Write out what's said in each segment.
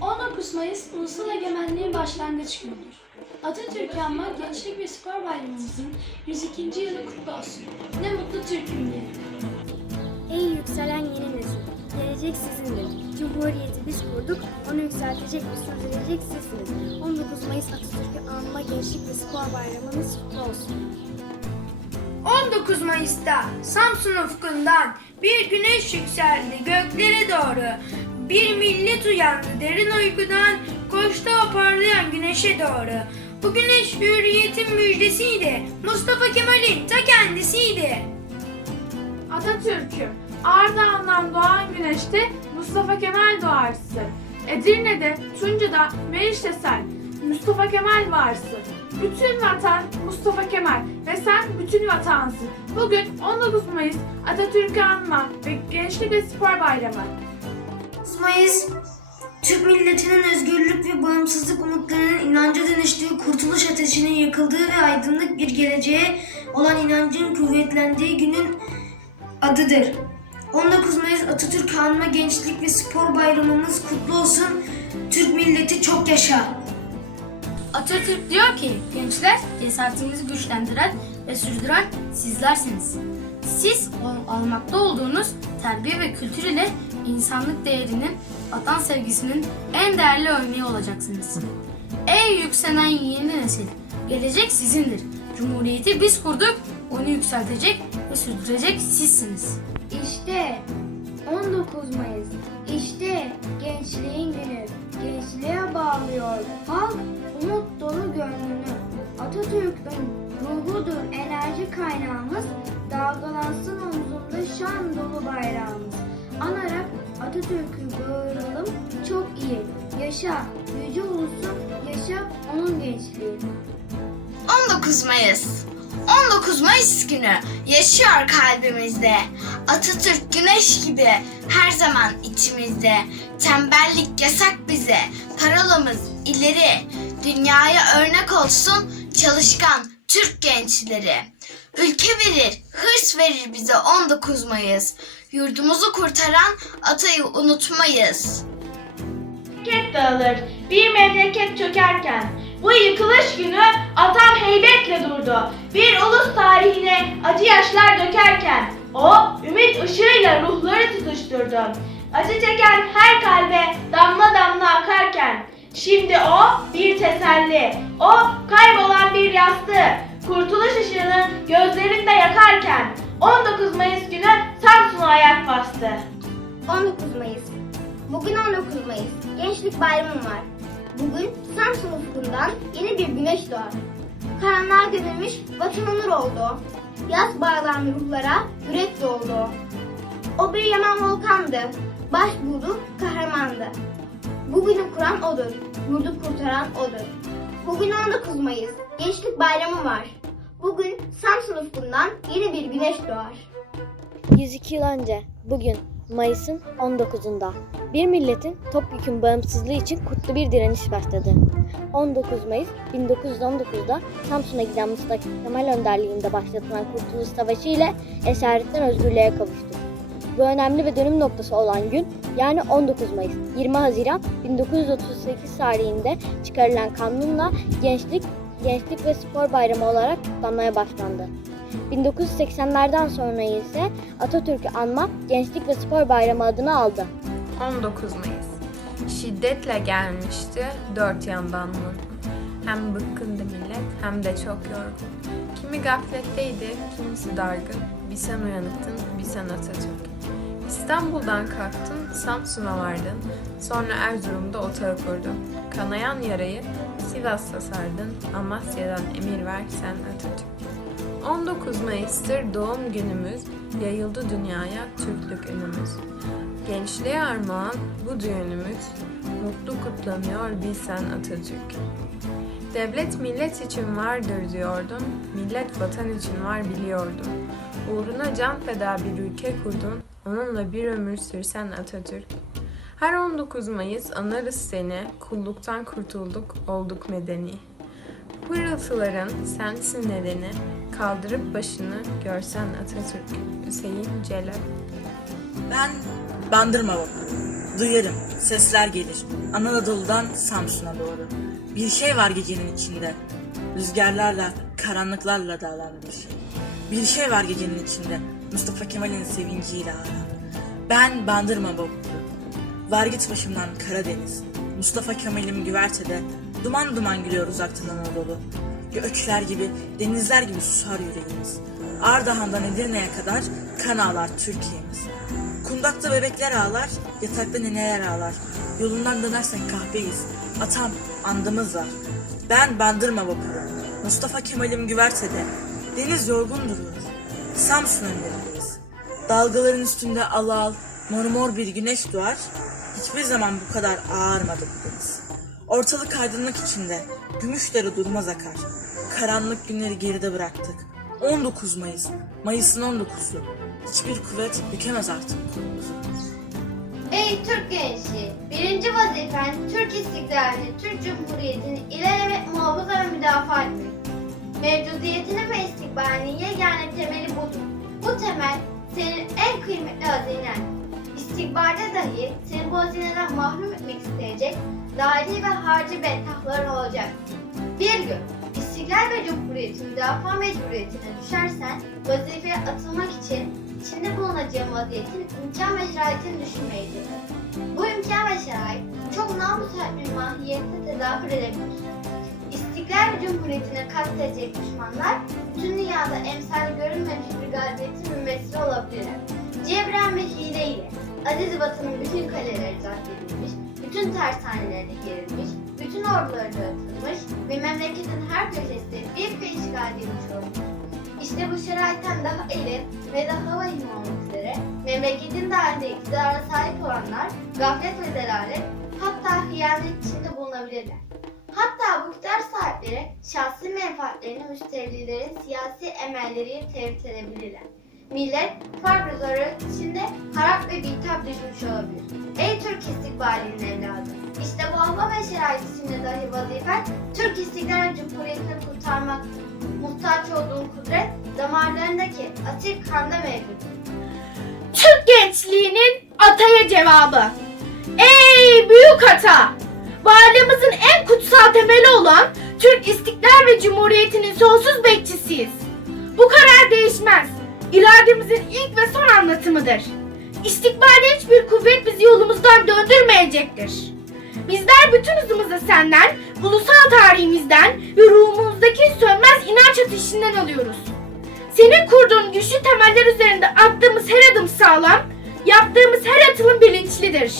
19 Mayıs Ulusal Egemenliğin başlangıç günüdür. Atatürk'ü anmak Gençlik ve Spor Bayramımızın 102. yılı kutlu olsun. Ne mutlu Türk'üm diye. Ey yükselen yeni nesil, gelecek sizindir. Cumhuriyeti biz kurduk, onu yükseltecek ve sürdürecek sizsiniz. 19 Mayıs Atatürk'ü anma Gençlik ve Spor Bayramınız kutlu olsun. 19 Mayıs'ta Samsun ufkundan bir güneş yükseldi göklere doğru. Bir millet uyandı derin uykudan, koştu o parlayan güneşe doğru. Bu güneş hürriyetin müjdesiydi, Mustafa Kemal'in ta kendisiydi. Atatürk'üm, Ardahan'dan doğan güneşte Mustafa Kemal doğarsın. Edirne'de, Tunca'da, Meriç'te sen, Mustafa Kemal varsın. Bütün vatan Mustafa Kemal ve sen bütün vatansın. Bugün 19 Mayıs Atatürk'ü anma ve Gençlik ve Spor Bayramı. 19 Mayıs Türk milletinin özgürlük ve bağımsızlık umutlarının inanca dönüştüğü, kurtuluş ateşinin yakıldığı ve aydınlık bir geleceğe olan inancın kuvvetlendiği günün adıdır. 19 Mayıs Atatürk Anma Gençlik ve Spor Bayramımız kutlu olsun. Türk milleti çok yaşa. Atatürk diyor ki gençler cesaretinizi güçlendiren ve sürdüren sizlersiniz. Siz almakta olduğunuz terbiye ve kültür ile insanlık değerinin, vatan sevgisinin en değerli örneği olacaksınız. Ey yükselen yeni nesil, gelecek sizindir. Cumhuriyeti biz kurduk, onu yükseltecek ve sürdürecek sizsiniz. İşte 19 Mayıs, işte gençliğin günü. Gençliğe bağlıyor halk umut dolu gönlünü. Atatürk'ün ruhudur enerji kaynağımız, dalgalansın omzunda şan dolu bayrağımız. Anarak Atatürk'ü bağıralım çok iyi. Yaşa, yüce ulusun, yaşa onun gençliği. 19 Mayıs 19 Mayıs günü yaşıyor kalbimizde. Atatürk güneş gibi her zaman içimizde. Tembellik yasak bize. Parolamız ileri. Dünyaya örnek olsun çalışkan Türk gençleri. Ülke verir, hırs verir bize 19 Mayıs. Yurdumuzu kurtaran atayı unutmayız. Memleket dağılır, bir memleket çökerken. Bu yıkılış günü atam heybetle durdu. Bir ulus tarihine acı yaşlar dökerken. O ümit ışığıyla ruhları tutuşturdu. Acı çeken her kalbe damla damla akarken. Şimdi o bir teselli, o kaybolan bir yastığı, kurtuluş ışığını gözlerinde yakarken 19 Mayıs günü Samsun'a Gençlik bayramım var. Bugün Samsun ufkundan yeni bir güneş doğar. Karanlığa gömülmüş vatanın nur oldu. Yaz bağlan ruhlara yürek doldu. O bir yaman volkandı. Baş buldu, kahramandı. Bugünü kuran odur. Yurdu kurtaran odur. Bugün 19 Mayıs. Gençlik bayramı var. Bugün Samsun ufkundan yeni bir güneş doğar. 102 yıl önce bugün Mayıs'ın 19'unda bir milletin topyekun bağımsızlığı için kutlu bir direniş başladı. 19 Mayıs 1919'da Samsun'a giden Mustafa Kemal önderliğinde başlatılan Kurtuluş Savaşı ile esaretten özgürlüğe kavuştu. Bu önemli ve dönüm noktası olan gün yani 19 Mayıs 20 Haziran 1938 tarihinde çıkarılan kanunla Gençlik Gençlik ve Spor Bayramı olarak kutlanmaya başlandı. 1980'lerden sonra ise Atatürk'ü anma Gençlik ve Spor Bayramı adını aldı. 19 Mayıs. Şiddetle gelmişti dört yandan mı? Hem bıkkındı millet hem de çok yorgun. Kimi gafletteydi, kimisi dargın. Bir sen uyanıktın, bir sen Atatürk. İstanbul'dan kalktın, Samsun'a vardın. Sonra Erzurum'da otağı kurdun. Kanayan yarayı Sivas'ta sardın. Amasya'dan emir ver sen Atatürk. 19 Mayıs'tır doğum günümüz, yayıldı dünyaya Türklük ünümüz. Gençliğe armağan bu düğünümüz, mutlu kutlanıyor bilsen Atatürk. Devlet millet için vardır diyordun, millet vatan için var biliyordum. Uğruna can feda bir ülke kurdun, onunla bir ömür sürsen Atatürk. Her 19 Mayıs anarız seni, kulluktan kurtulduk, olduk medeni. Pırıltıların sensin nedeni, kaldırıp başını görsen Atatürk. Hüseyin Celal. Ben Bandırma Duyarım, sesler gelir. Anadolu'dan Samsun'a doğru. Bir şey var gecenin içinde. Rüzgarlarla, karanlıklarla dağlanmış. Bir şey var gecenin içinde. Mustafa Kemal'in sevinciyle ağlar. Ben Bandırma Bokulu. Var git başımdan Karadeniz. Mustafa Kemal'im güvertede. Duman duman gülüyor uzaktan Anadolu. Gökler gibi, denizler gibi susar yüreğimiz. Ardahan'dan Edirne'ye kadar kan ağlar Türkiye'miz. Kundakta bebekler ağlar, yatakta neneler ağlar. Yolundan dönersen kahveyiz. Atam, andımız var. Ben bandırma vapuru. Mustafa Kemal'im güvertede. Deniz yorgun duruyor. Samsun önlerindeyiz. Dalgaların üstünde al al, mor mor bir güneş doğar. Hiçbir zaman bu kadar ağarmadı bu deniz. Ortalık aydınlık içinde, gümüşleri durmaz akar. Karanlık günleri geride bıraktık. 19 Mayıs, Mayıs'ın 19'u. Hiçbir kuvvet bükemez artık kolumuzu. Ey Türk gençliği! Birinci vazifen Türk istiklalini, Türk Cumhuriyeti'ni ilerlemek, muhafaza ve müdafaa etmek. Mevcudiyetinin ve istikbalinin yegane temeli budur. Bu temel senin en kıymetli hazinen. İstikbalde dahi seni bu hazineden mahrum etmek isteyecek dahili ve harcı bettahların olacak. Bir gün İstiklal ve Cumhuriyeti müdafaa mecburiyetine düşersen vazifeye atılmak için içinde bulunacağın vaziyetin imkan ve şeraitini düşünmelidir. Bu imkan ve şerait çok namusal bir mahiyette tezahür edebilir. Ve Cumhuriyeti'ne kastedecek düşmanlar bütün dünyada emsali görülmemiş bir galibiyetin mümessili olabilirler. Cebren ve hileyle Aziz Vatan'ın bütün kaleleri zapt edilmiş, bütün tersanelerine gerilmiş, bütün orduları dağıtılmış ve memleketin her köşesi bir bir işgal edilmiş olmuş. İşte bu şeraitten daha elin ve daha vahim olmak üzere memleketin dahilinde iktidara sahip olanlar gaflet ve delalet hatta hıyanet içinde bulunabilirler. Şahsi menfaatlerini müşterilerin siyasi emelleriyle tevhid edebilirler. Millet farklı zaruret içinde harap ve bitap düşmüş olabilir. Ey Türk istikbalinin evladı! İşte bu hava ve şerait içinde dahi vazifen Türk İstiklal Cumhuriyeti'ni kurtarmak. Muhtaç olduğun kudret damarlarındaki asil kanda mevcut. Türk gençliğinin ataya cevabı. Ey büyük ata! Varlığımızın en kutsal temeli olan Türk İstiklal ve Cumhuriyeti'nin sonsuz bekçisiyiz. Bu karar değişmez. İrademizin ilk ve son anlatımıdır. İstikbalde hiçbir kuvvet bizi yolumuzdan döndürmeyecektir. Bizler bütün hızımızı senden, ulusal tarihimizden ve ruhumuzdaki sönmez inanç ateşinden alıyoruz. Senin kurduğun güçlü temeller üzerinde attığımız her adım sağlam, yaptığımız her atılım bilinçlidir.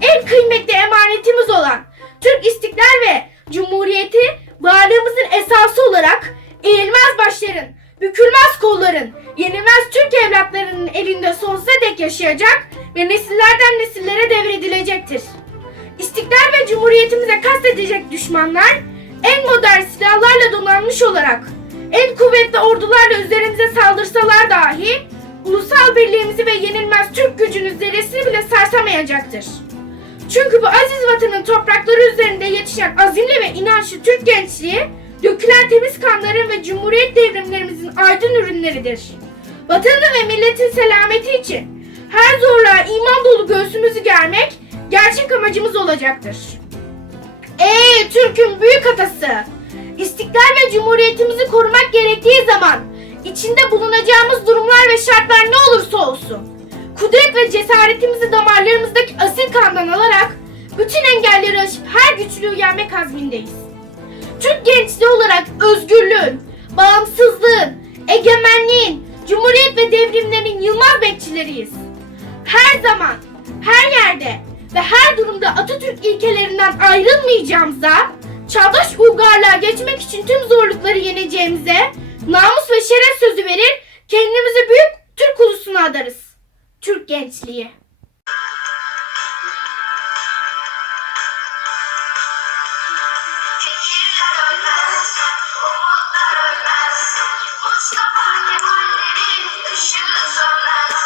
En kıymetli emanetimiz olan Türk İstiklal ve Cumhuriyeti varlığımızın esası olarak eğilmez başların, bükülmez kolların, yenilmez Türk evlatlarının elinde sonsuza dek yaşayacak ve nesillerden nesillere devredilecektir. İstiklal ve Cumhuriyetimize kastedecek düşmanlar en modern silahlarla donanmış olarak en kuvvetli ordularla üzerimize saldırsalar dahi ulusal birliğimizi ve yenilmez Türk gücünün zerresini bile sarsamayacaktır. Çünkü bu aziz vatanın toprakları üzerinde yetişen azimli ve inançlı Türk gençliği dökülen temiz kanların ve cumhuriyet devrimlerimizin aydın ürünleridir. Vatanın ve milletin selameti için her zorluğa iman dolu göğsümüzü germek gerçek amacımız olacaktır. Ey Türk'ün büyük atası! İstiklal ve cumhuriyetimizi korumak gerektiği zaman içinde bulunacağımız durumlar ve şartlar ne olursa olsun kudret ve cesaretimizi damarlarımızdaki asil kandan alarak bütün engelleri aşıp her güçlüğü yenmek azmindeyiz. Türk gençliği olarak özgürlüğün, bağımsızlığın, egemenliğin, cumhuriyet ve devrimlerin yılmaz bekçileriyiz. Her zaman, her yerde ve her durumda Atatürk ilkelerinden ayrılmayacağımıza, çağdaş uygarlığa geçmek için tüm zorlukları yeneceğimize, namus ve şeref sözü verir, kendimizi büyük Türk ulusuna adarız. Türk gençliği. Ölmez. Mustafa Kemal'lerin ışığı sönmez.